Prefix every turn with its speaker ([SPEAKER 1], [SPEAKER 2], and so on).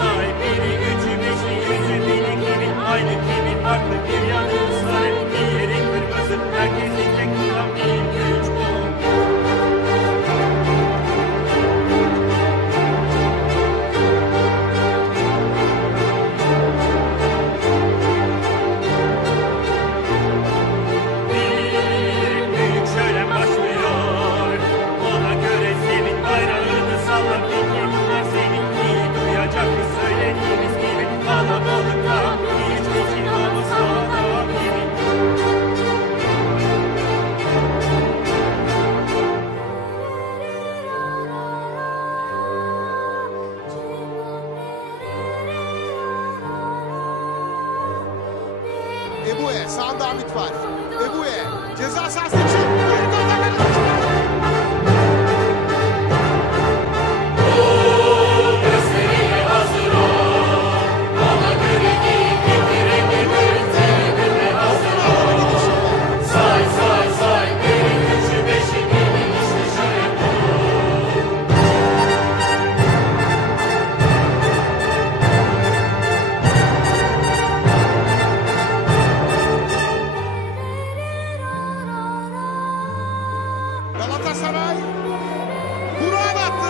[SPEAKER 1] Sahip biri gücü beşi yüzü bin iki bin aylık
[SPEAKER 2] Ebu'ye sağında Hamit var. Ebu'ye ceza sahası için. Geri Galatasaray. Burak'ın attığı